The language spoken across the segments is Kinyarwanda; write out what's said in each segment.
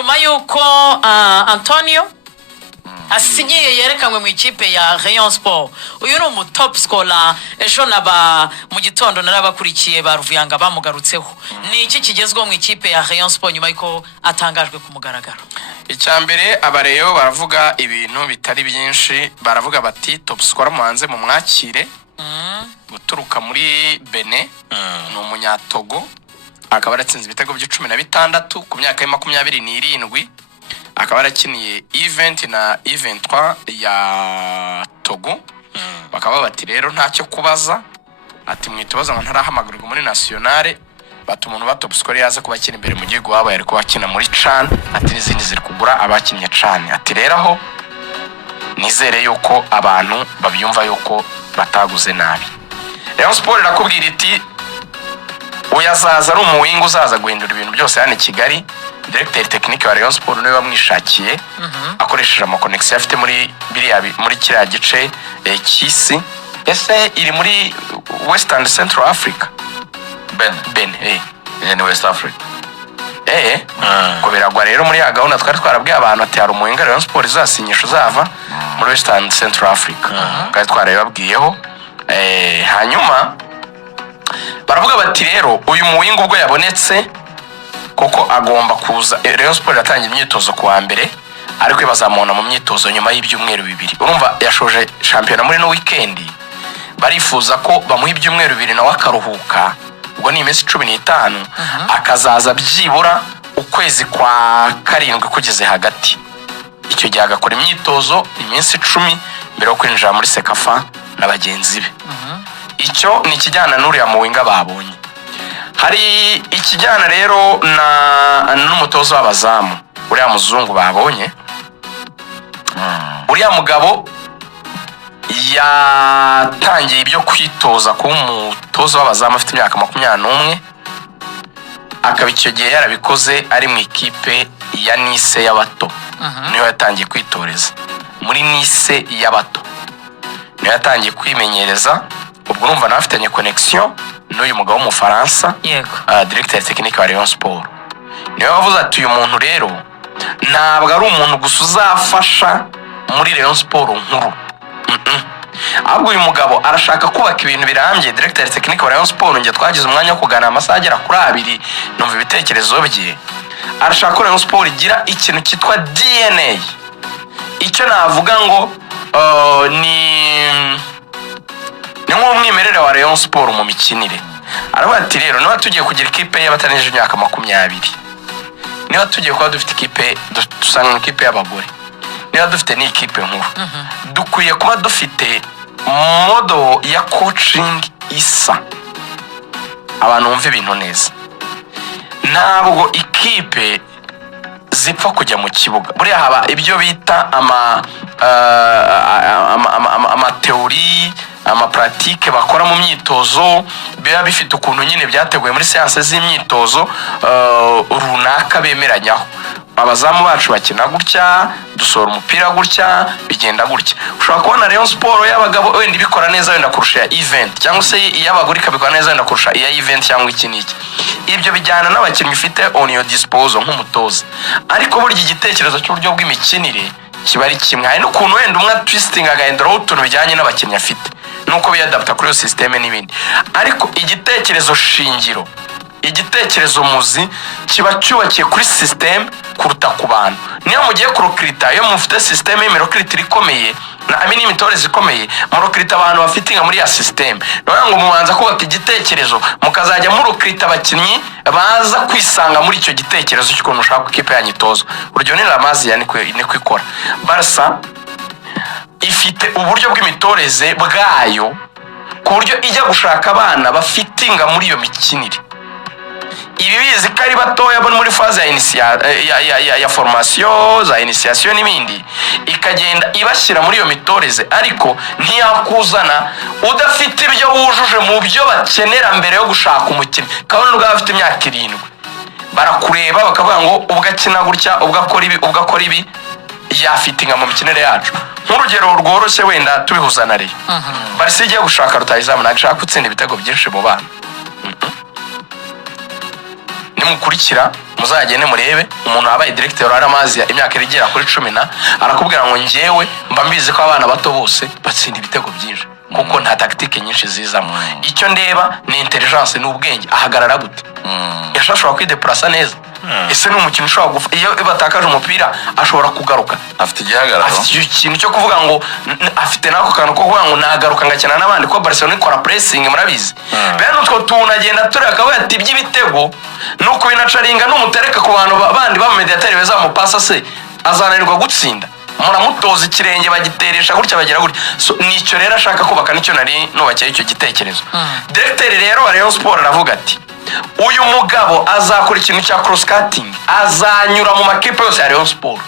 nyuma yuko Antonio asinyiye yerekanwe mu ikipe ya Rayon Sport. Uyu ni umu top scorer. Ejo naba mu gitondo narabakurikiye baruvuyanga bamugarutseho. Ni iki kigezweho mu ikipe ya Rayon Sport nyuma yuko atangajwe ku mugaragaro? Icyambere abareyo baravuga ibintu bitari byinshi, baravuga bati top scorer muhanze mu mwakire guturuka muri Benin, ni umunyatogo, akaba aratsinze ibitego by'16 ku myaka ya 27, akaba arakiniye event na event 3 ya Togo. Bakaba bati rero ntacyo kubaza, ati mwitubaza ngo ntarahamagarirwa muri nationale, bati umuntu ba top scorer yaza kubakina imbere mu gihugu waba yari kubakina muri CHAN, ati n'izindi ziri kugura abakinnye CHAN. Ati rero aho nizere yuko abantu babyumva yuko bataguze nabi. Rayon Sport irakubwira iti uyazaza ari umuwinga uzaza guhindura ibintu byose hano i Kigali. Directeur technique wa Rayon Sport niwe bamwishakiye, akoresheje ama connection afite muri kiriya gice cy'isi. Ese iri muri West and Central Africa? Ben ni West Africa. Ko biragwa rero muri ya gahunda twari twarabwiye abantu ati hari umuwinga Rayon Sport izasinyisha uzava muri West and Central Africa. Kandi twarababwiyeho. Hanyuma baravuga bati rero uyu muwinga ubwo yabonetse koko agomba kuza. Rayon Sport yatangiye imyitozo kuwa mbere, ariko bazamubona mu myitozo nyuma y'ibyumweru 2. Urumva yashoje championnat muri no weekend, barifuza ko bamuha ibyumweru 2 na wakaruhuka, ubwo ni iminsi 15, akazaza byibura ukwezi kwa 7 kugeze hagati. Icyo gihe agakora imyitozo iminsi 10 mbere yo kwinjira muri Sekafa na bagenzi be. Icyo ni kijyana n'uriya muwinga babonye. Hari ikijyana rero n'umutozo w'abazamu, uriya muzungu babonye. Uriya mugabo yatangiye ibyo kwitoza ku umutozo w'abazamu afite imyaka 21, akaba icyo gihe yarabikoze ari mu ikipe ya Nice y'abato. Niyo yatangiye kwitoreza muri Nice y'abato, niyo yatangiye kwimenyereza. Ubwo urumva nafitanye connection n'uyu mugabo w'umufaransa, directeur technique wa Rayon Sport. Niyo bavuze ati uyu muntu rero ntabwo ari umuntu gusa uzafasha muri Rayon Sport nkuru, ahubwo uyu mugabo arashaka kubaka ibintu birambye. Directeur technique wa Rayon Sport nge twagize umwanya wo kuganira amasaha agera kuri 2, numva ibitekerezo bye. Arashaka ko Rayon Sport igira ikintu cyitwa DNA. Icyo navuga ngo ni nk'umwimerere wa Rayon Sport mu mikinire. Aravuga ati rero niba tugiye kugira ikipe y'abatanije imyaka 20, niba tugiye kuba dufite ikipe dusanga ikipe y'abagore, niba dufite ni ikipe nkuru, dukwiye kuba dufite modo ya coaching isa, abantu bumva ibintu neza. Ntabwo ikipe zipfa kujya mu kibuga. Buriya haba ibyo bita ama teori, ama pratique bakora mu myitozo, biba bifite ukuntu nyine byateguye muri séance z'imyitozo runaka bemeranyaho. Abazamu bacu bakina gutya, dusora umupira gutya, bigenda gutya. Ushobora kubona Rayon Sport y'abagabo wenda ibikora neza wenda kurusha ya event, cyangwa se iy'abagore ikabikora neza wenda kurusha iya event cyangwa iki n'iki. Ibyo bijyana n'abakinnyi ufite on your disposal nk'umutoza. Ariko burya igitekerezo cy'uburyo bw'imikinire kiba ari kimwe. Hari n'ukuntu wenda umwe twisting agahinduraho utuntu bijyanye n'abakinnyi afite, nuko biyadapta kuri yo systeme n'ibindi. Ariko igitekerezo shingiro, igitekerezo muzi kiba cyubakiye kuri system kuruta ku bantu. Niyo mugiye kurokrita, iyo mufite system y'imirokrita ikomeye na amini imitoreze ikomeye, murokrita abantu bafitinga muri ya system. Naho ngo mubanza kubaka igitekerezo, mukazajya murokrita abakinnyi baza kwisanga muri icyo gitekerezo cy'ukuntu ushaka ikipe yanyitozo. Urugero ni Ramazi yani kwikora. Barca ifite uburyo bw'imitoreze bwayo ku buryo ijya gushaka abana bafitinga muri iyo mikinire. Ibi bizi ko ari batoya bo muri phase ya formation za initiation n'ibindi, ikagenda ibashyira muri iyo mitoreze, ariko ntiyakuzana udafite ibyo wujuje mu byo bakenera mbere yo gushaka umukino. Kabone ubwo afite imyaka 7, barakureba bakavuga ngo ubwo akina gutya, ubwo akora ibi yafitinga mu mikinire yacu. Nk'urugero rworoshye wenda tubihuza na Rayon. Barca igiye gushaka rutayizamu, nagashaka gutsinda ibitego byinshi mu bana. nimukurikira muzagende murebe umuntu wabaye directeur wa Amazi imyaka igera kuri 10 arakubwira ngo ngewe mba mbizi ko abana bato bose batsinda ibitego byinshi kuko nta tactique nyinshi zizamo icyo ndeba ni intelligence n'ubwenge ahagarara gute yashashobora kwideplasa neza ese n'umukino ushobora iyo batakaje umupira ashobora kugaruka afite igihagararo afite ikintu cyo kuvuga ngo afite nako kantu ko kuvuga ngo nagaruka ngakina n'abandi ko Barcelona ikora pressing murabizi bene utwo tunagenda tureka we ati by'ibitego nuko binacaringa n'umutereka ku bantu bandi ba mediateur beza mu passa se azananirwa gutsinda muramutoza ikirenge bagiteresha gutya bagira gutya nicyo rero ashaka kubaka nicyo nari nubakira icyo gitekerezo directeur rero wa Rayon Sport aravuga ati uyu mugabo azakora ikintu cya cross cutting azanyura mu makipe yose ya Rayon Sport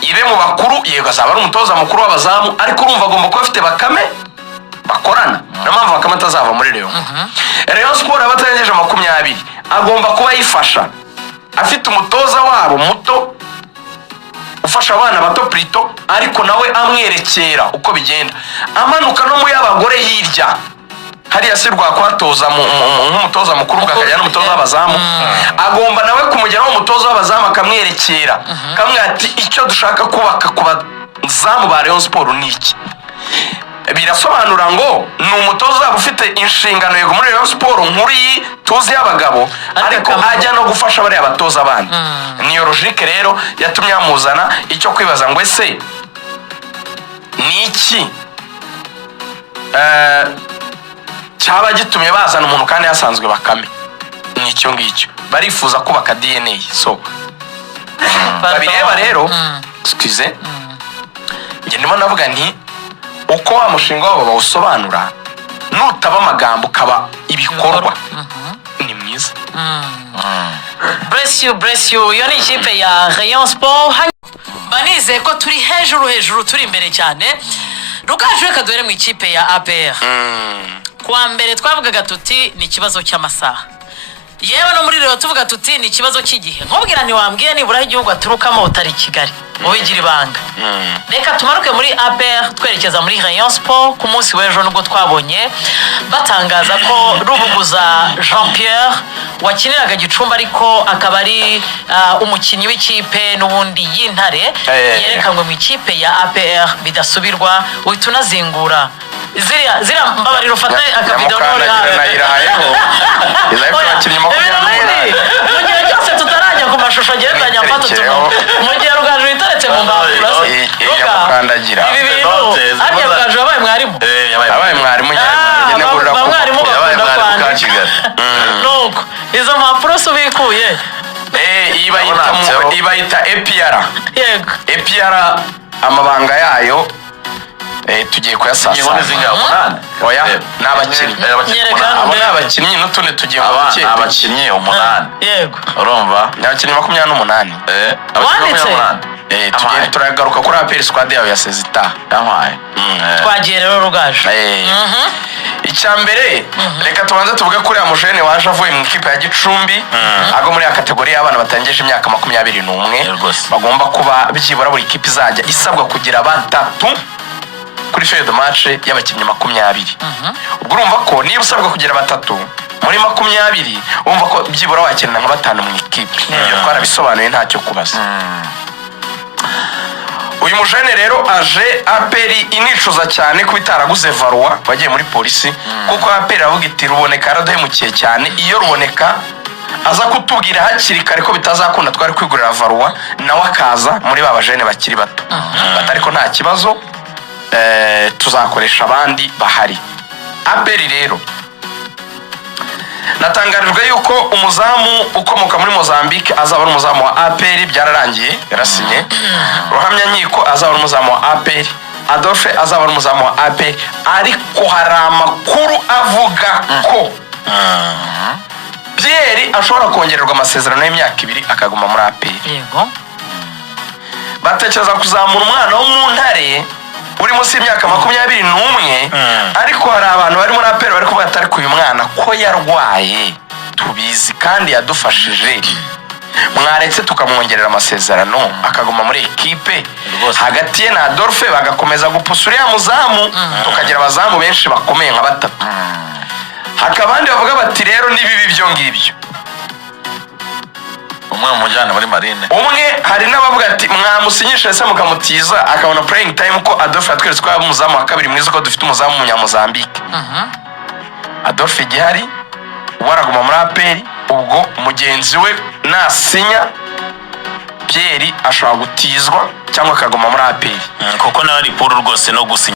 ibe mu bakuru yego azaba ari umutoza mukuru w'abazamu ariko urumva agomba kuba afite bakame bakorana n'ampamvu bakame atazava muri Rayon Rayon Sport abatarengeje 20 agomba kuba yifasha afite umutoza wabo muto ufasha abana bato plito ariko nawe amwerekera uko bigenda amanuka no mu y'abagore hirya hari yasirwa kwatoza nk'umutoza mukuru bakajya n'umutoza w'abazamu agomba nawe kumugeraho umutoza w'abazamu akamwerekera kamwe ati icyo dushaka kubaka ku bazamu ba Rayon Sport ni iki birasobanura ngo ni umutoza ufite inshingano yego muri Rayon Sport nkuru tuzi y'abagabo ariko ajya no gufasha bari abatoza abandi niyo logique rero yatumye amuzana icyo kwibaza ngo ese ni iki cyaba gitumye bazana umuntu kandi yasanzwe bakame nicyo ngicyo barifuza kubaka DNA so babireba rero excuse nge ndimo navuga nti uko wa mushinga wabo bawusobanura nutaba amagambo kaba ibikorwa ni mwiza bless you yo ni ikipe ya Rayon Sport banize ko turi hejuru turi imbere cyane Rugaju reka duhere mu ikipe ya APR kwa mbere twavugaga tuti ni ikibazo cy'amasaha yewe no muri rero tuvuga tuti ni ikibazo cy'igihe nkubwira ni wambwiye nibura igihugu aturukamo utari Kigali ubigira ibanga reka tumaruke muri APR twerekeza muri Rayon Sport ku munsi w'ejo nubwo twabonye batangaza ko Rubuguza Jean Pierre wakiniraga Gicumbi ariko akaba ari umukinnyi w'ikipe n'ubundi y'Intare yerekanwe mu ikipe ya APR bidasubirwa uhita unazingura ziriya mbabariro fata akabido none mu gihe cyose tutarajya ku mashusho agereranya mfata mu gihe Rugaju yitaretse mu mbabura se ibi bintu arya Rugaju yabaye mwarimu mwarimu bakunda kwandika nuko izo mpapuro se ubikuye ibayita APR yego APR amabanga yayo tugiye kuyasasa oya n'abakinnyi abo n'abakinnyi n'utundi tugiye mu abakinnyi 8 yego urumva n'abakinnyi 28 tugiye turagaruka kuri APR squad yayo ya Sezita yampaye twagiye rero Rugaju icyambere reka tubanze tuvuge kuri ya mujene waje avuye mu ikipe ya Gicumbi ago muri ya kategori y'abana batangeje imyaka 21 bagomba kuba byibura buri ikipe izajya isabwa kugira batatu kuri feuille de match y'abakinnyi 20 ubwo urumva ko niba usabwa kugira batatu muri 20 umva ko byibura wakenera nka batanu mu ikipe iyo twarabisobanuye ntacyo kubaza uyu mujene rero aje APR inicuza cyane ko itaraguze Varwa bagiye muri polisi kuko APR avuga iti ruboneka araduhemukiye cyane iyo ruboneka aza kutubwira hakiri kare ko bitazakunda twari kwigurira Varwa nawe akaza muri ba bajene bakiri bato batariko nta kibazo tuzakoresha abandi bahari APR rero natangarijwe yuko umuzamu ukomoka muri Mozambique azaba ari umuzamu wa APR byararangiye yarasinye Ruhamya Nkiko azaba ari umuzamu wa APR Adolphe azaba ari umuzamu wa APR ariko hari amakuru avuga ko Pierre ashobora kongererwa amasezerano y'imyaka 2 akaguma muri APR yego batekereza kuzamura umwana wo mu Ntare uri munsi y'imyaka 21 ariko hari abantu bari muri APR bari kuvuga atari kuyu mwana ko yarwaye tubizi kandi yadufashije mwaretse tukamwongerera amasezerano akaguma muri ekipe hagati ye na Adolphe bagakomeza gupusura ya muzamu tukagira abazamu benshi bakomeye nka batatu hakabandi bavuga bati rero nibibi byo ngibyo umwe mujyane muri marine. umwe hari n'abavuga ati mwamusinyisha ese mukamutiza akabona playing time ko Adolphe yatweretse ko yaba umuzamu wa kabiri mwiza ko dufite umuzamu w'umunyamozambique. Adolphe igihari waraguma muri APR ubwo mugenzi we nasinya Pierre ashobora gutizwa cyangwa akaguma muri APR kuko nawe ari Paul rwose no gusinya